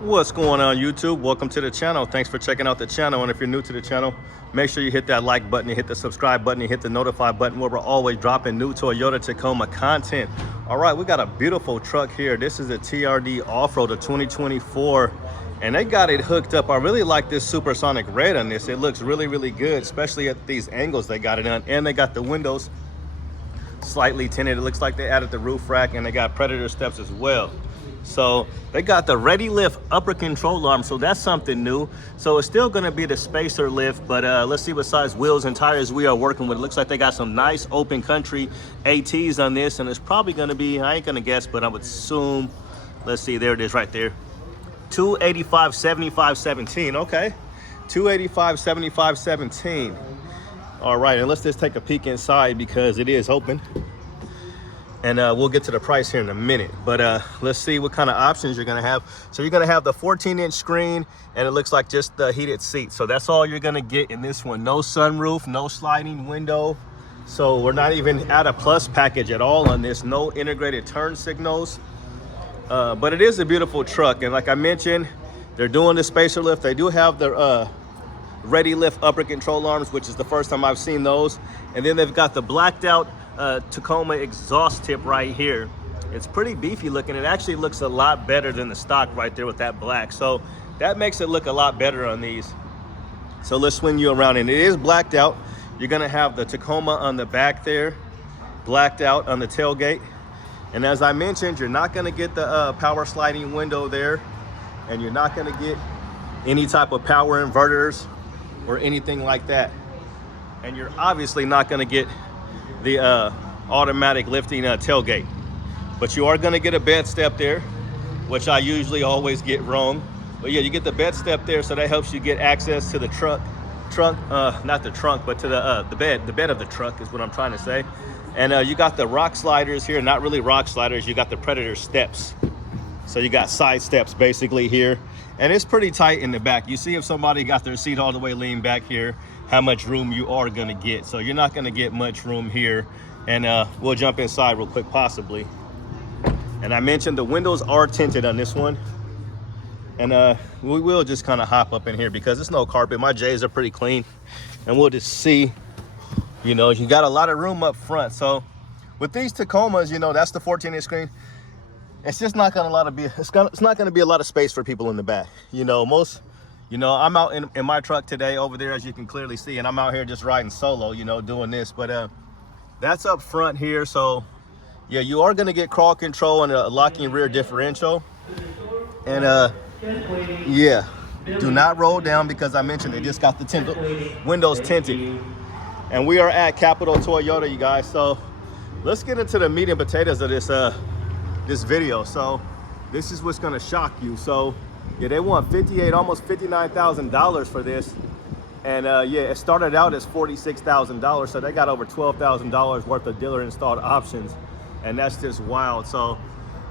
What's going on, YouTube? Welcome to the channel. Thanks for checking out the channel. And if you're new to the channel, make sure you hit that like button, you hit the subscribe button, you hit the notify button, where we're always dropping new Toyota Tacoma content. All right, we got a beautiful truck here. This is a TRD Off-Road of 2024, and they got it hooked up. I really like this supersonic red on this. It looks really good, especially at these angles they got it on. And they got the windows slightly tinted. It looks like they added the roof rack, and they got Predator steps as well. So they got the ready lift upper control arm, so that's something new. So it's still going to be the spacer lift, but let's see what size wheels and tires we are working with. It looks like they got some nice open country ATs on this, and it's probably going to be, I ain't going to guess, but I would assume, let's see, there it is right there, 285 75 17. Okay, 285 75 17. All right, and let's just take a peek inside because it is open. And we'll get to the price here in a minute, but let's see what kind of options you're gonna have. So you're gonna have the 14-inch screen, and it looks like just the heated seats. So that's all you're gonna get in this one. No sunroof, no sliding window. So we're not even at a plus package at all on this. No integrated turn signals, but it is a beautiful truck. And like I mentioned, they're doing the spacer lift. They do have the ready lift upper control arms, which is the first time I've seen those. And then they've got the blacked out Tacoma exhaust tip right here. It's pretty beefy looking. It actually looks a lot better than the stock right there with that black. So that makes it look a lot better on these. So let's swing you around, and it is blacked out. You're gonna have the Tacoma on the back there, blacked out on the tailgate. And as I mentioned, you're not gonna get the power sliding window there, and you're not gonna get any type of power inverters or anything like that. And you're obviously not gonna get the automatic lifting tailgate, but you are going to get a bed step there, which I usually always get wrong. But yeah, you get the bed step there, so that helps you get access to the not the trunk, but to the bed of the truck is what I'm trying to say. And you got the rock sliders here, not really rock sliders, you got the Predator steps. So you got side steps basically here, and it's pretty tight in the back. You see if somebody got their seat all the way leaned back here, how much room you are gonna get. So you're not gonna get much room here. And we'll jump inside real quick possibly. And I mentioned the windows are tinted on this one. And we will just kind of hop up in here because it's no carpet. My J's are pretty clean. And we'll just see, you know, you got a lot of room up front. So with these Tacomas, you know, that's the 14-inch screen. It's just not gonna it's not gonna be a lot of space for people in the back. You know, I'm out in my truck today over there, as you can clearly see, and I'm out here just riding solo, you know, doing this. But that's up front here. So yeah, you are gonna get crawl control and a locking rear differential. And yeah, do not roll down because I mentioned they just got the windows tinted. And we are at Capital Toyota, you guys. So let's get into the meat and potatoes of this video. So this is what's gonna shock you. So yeah, they want almost $59,000 for this. And yeah, it started out as $46,000. So they got over $12,000 worth of dealer installed options. And that's just wild. So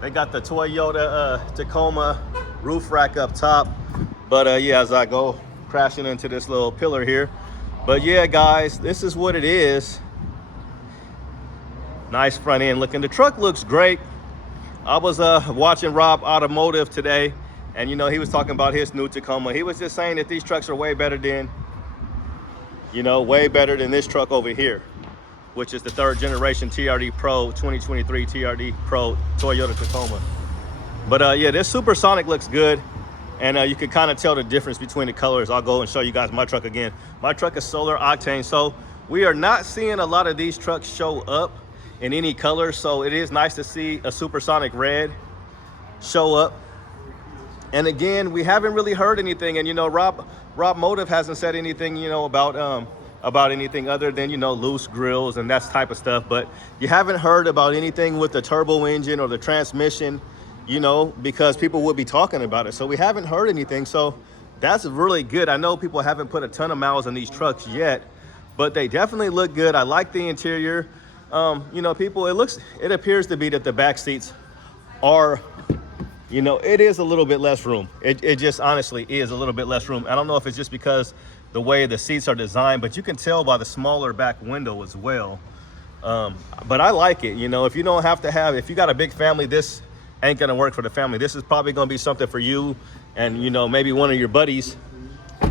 they got the Toyota Tacoma roof rack up top. But yeah, as I go crashing into this little pillar here. But yeah, guys, this is what it is. Nice front end looking. The truck looks great. I was watching Rob Automotive today, and you know, he was talking about his new Tacoma. He was just saying that these trucks are way better than, you know, way better than this truck over here, which is the 3rd generation TRD Pro 2023 TRD Pro Toyota Tacoma. But yeah, this supersonic looks good, and you can kind of tell the difference between the colors. I'll go and show you guys my truck again. My truck is solar octane, so we are not seeing a lot of these trucks show up in any color. So it is nice to see a supersonic red show up. And again, we haven't really heard anything. And you know, Rob Motive hasn't said anything, you know, about anything other than, you know, loose grills and that type of stuff. But you haven't heard about anything with the turbo engine or the transmission, you know, because people would be talking about it. So we haven't heard anything. So that's really good. I know people haven't put a ton of miles on these trucks yet, but they definitely look good. I like the interior. You know, it appears to be that the back seats are, you know, it is a little bit less room. It just honestly is a little bit less room. I don't know if it's just because the way the seats are designed, but you can tell by the smaller back window as well. But I like it. You know, if you don't have to have, if you got a big family, this ain't gonna work for the family. This is probably gonna be something for you and, you know, maybe one of your buddies,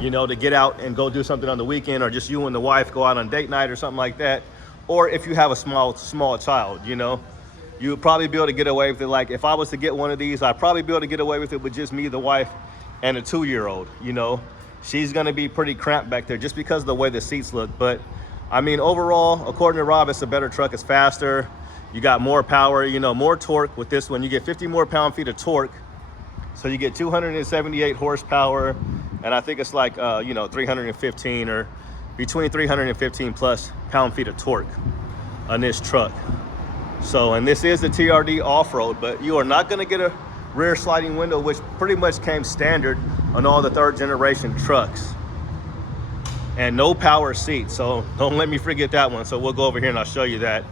you know, to get out and go do something on the weekend, or just you and the wife go out on date night or something like that. Or if you have a small child, you know, you would probably be able to get away with it. Like if I was to get one of these, I'd probably be able to get away with it with just me, the wife, and a 2-year-old, you know. She's gonna be pretty cramped back there just because of the way the seats look. But I mean, overall, according to Rob, it's a better truck. It's faster. You got more power, you know, more torque with this one. You get 50 more pound-feet of torque. So you get 278 horsepower. And I think it's like, you know, 315 or between 315 plus pound-feet of torque on this truck. So, and this is the TRD off-road, but you are not gonna get a rear sliding window, which pretty much came standard on all the 3rd generation trucks. And no power seats, so don't let me forget that one. So we'll go over here and I'll show you that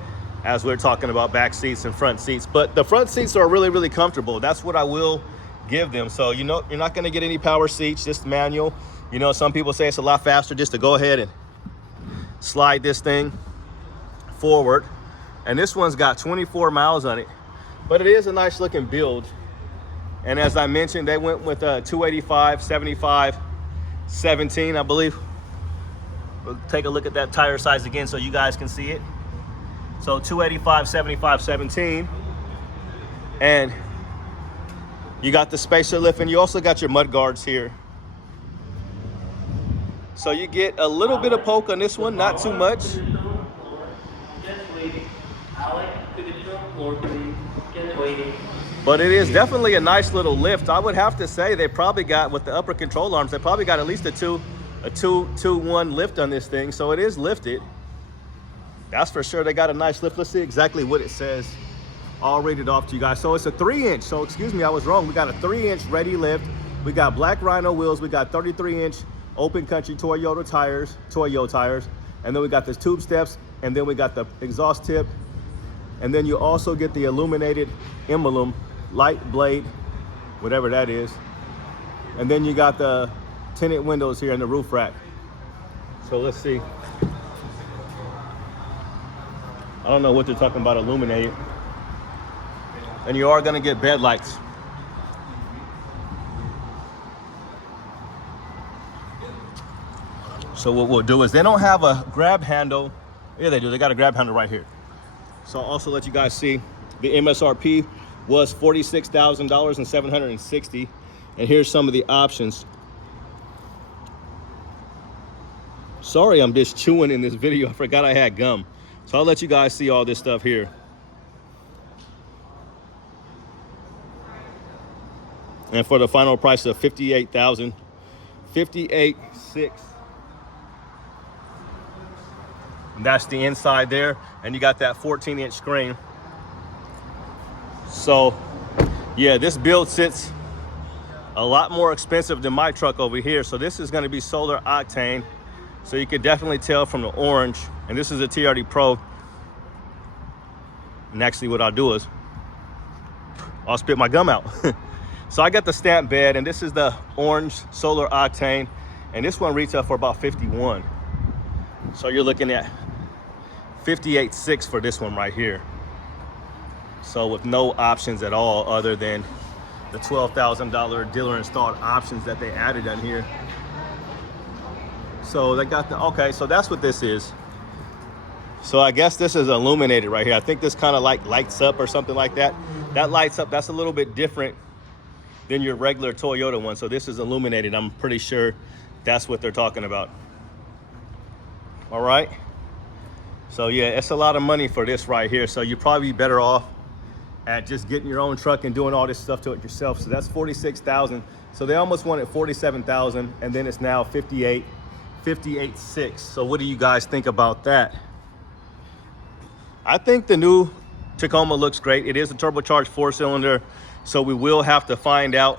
as we're talking about back seats and front seats. But the front seats are really, really comfortable. That's what I will give them. So, you know, you're not gonna get any power seats, just manual. You know, some people say it's a lot faster just to go ahead and slide this thing forward. And this one's got 24 miles on it, but it is a nice looking build. And as I mentioned, they went with a 285, 75, 17, I believe. We'll take a look at that tire size again so you guys can see it. So 285, 75, 17. And you got the spacer lift, and you also got your mud guards here. So you get a little bit of poke on this one, not too much. But it is definitely a nice little lift. I would have to say they probably got, with the upper control arms, they probably got at least a 2-1 lift on this thing. So it is lifted. That's for sure. They got a nice lift. Let's see exactly what it says. I'll read it off to you guys. So it's a 3-inch. So excuse me, I was wrong. We got a 3-inch ready lift. We got black Rhino wheels. We got 33-inch open country Toyota tires. And then we got the tube steps. And then we got the exhaust tip. And then you also get the illuminated emblem, light blade, whatever that is. And then you got the tinted windows here in the roof rack. So let's see. I don't know what they're talking about illuminated. And you are gonna get bed lights. So what we'll do is, they don't have a grab handle. Yeah, they do. They got a grab handle right here. So I'll also let you guys see the MSRP was $46,760. And here's some of the options. Sorry, I'm just chewing in this video. I forgot I had gum. So I'll let you guys see all this stuff here. And for the final price of $58,000, $58,600. That's the inside there, and you got that 14-inch screen. So yeah, this build sits a lot more expensive than my truck over here. So this is going to be solar octane, so you can definitely tell from the orange. And this is a TRD Pro. And actually what I'll do is I'll spit my gum out. So I got the stamp bed, and this is the orange solar octane, and this one retails for about $51,000. So you're looking at $58,600 for this one right here. So with no options at all other than the $12,000 dealer installed options that they added on here. So they got the, okay, so that's what this is. So I guess this is illuminated right here. I think this kind of like lights up or something like that. That lights up, that's a little bit different than your regular Toyota one. So this is illuminated. I'm pretty sure that's what they're talking about. All right. So yeah, it's a lot of money for this right here. So you're probably better off at just getting your own truck and doing all this stuff to it yourself. So that's $46,000. So they almost wanted $47,000, and then it's now $58,600. So what do you guys think about that? I think the new Tacoma looks great. It is a turbocharged 4-cylinder, so we will have to find out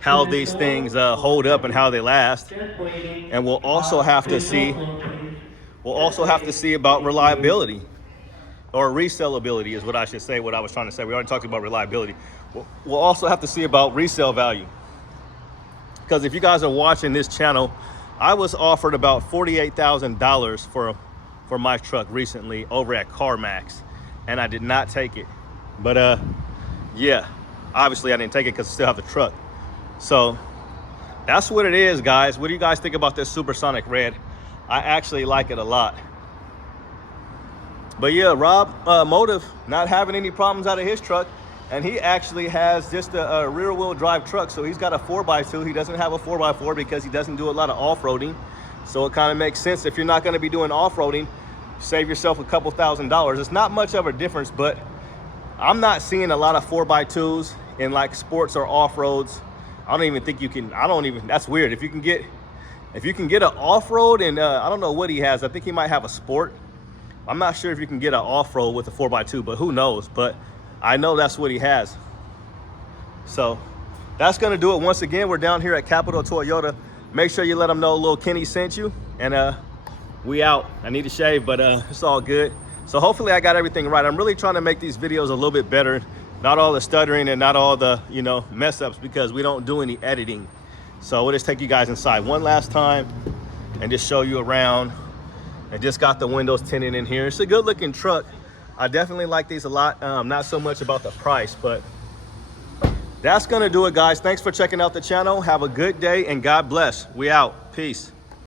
how these things hold up and how they last. And we'll also have to see about reliability, or resellability is what I should say, what I was trying to say. We already talked about reliability. We'll also have to see about resale value. Because if you guys are watching this channel, I was offered about $48,000 for my truck recently over at CarMax, and I did not take it. But yeah, obviously I didn't take it because I still have the truck. So that's what it is, guys. What do you guys think about this Supersonic Red? I actually like it a lot. But yeah, Rob Motive not having any problems out of his truck. And he actually has just a rear wheel drive truck. So he's got a 4x2. He doesn't have a 4x4 because he doesn't do a lot of off-roading. So it kind of makes sense. If you're not going to be doing off-roading, save yourself a couple $1,000s. It's not much of a difference, but I'm not seeing a lot of 4x2s in like sports or off-roads. I don't even think you can, that's weird. If you can get an off-road, and I don't know what he has. I think he might have a sport. I'm not sure if you can get an off-road with a 4x2, but who knows? But I know that's what he has. So that's gonna do it. Once again, we're down here at Capital Toyota. Make sure you let them know Lil Kenny sent you, and we out. I need to shave, but it's all good. So hopefully I got everything right. I'm really trying to make these videos a little bit better. Not all the stuttering and not all the, you know, mess ups, because we don't do any editing. So we'll just take you guys inside one last time and just show you around. And just got the windows tinted in here. It's a good looking truck. I definitely like these a lot. Not so much about the price, but that's gonna do it, guys. Thanks for checking out the channel. Have a good day and God bless. We out. Peace.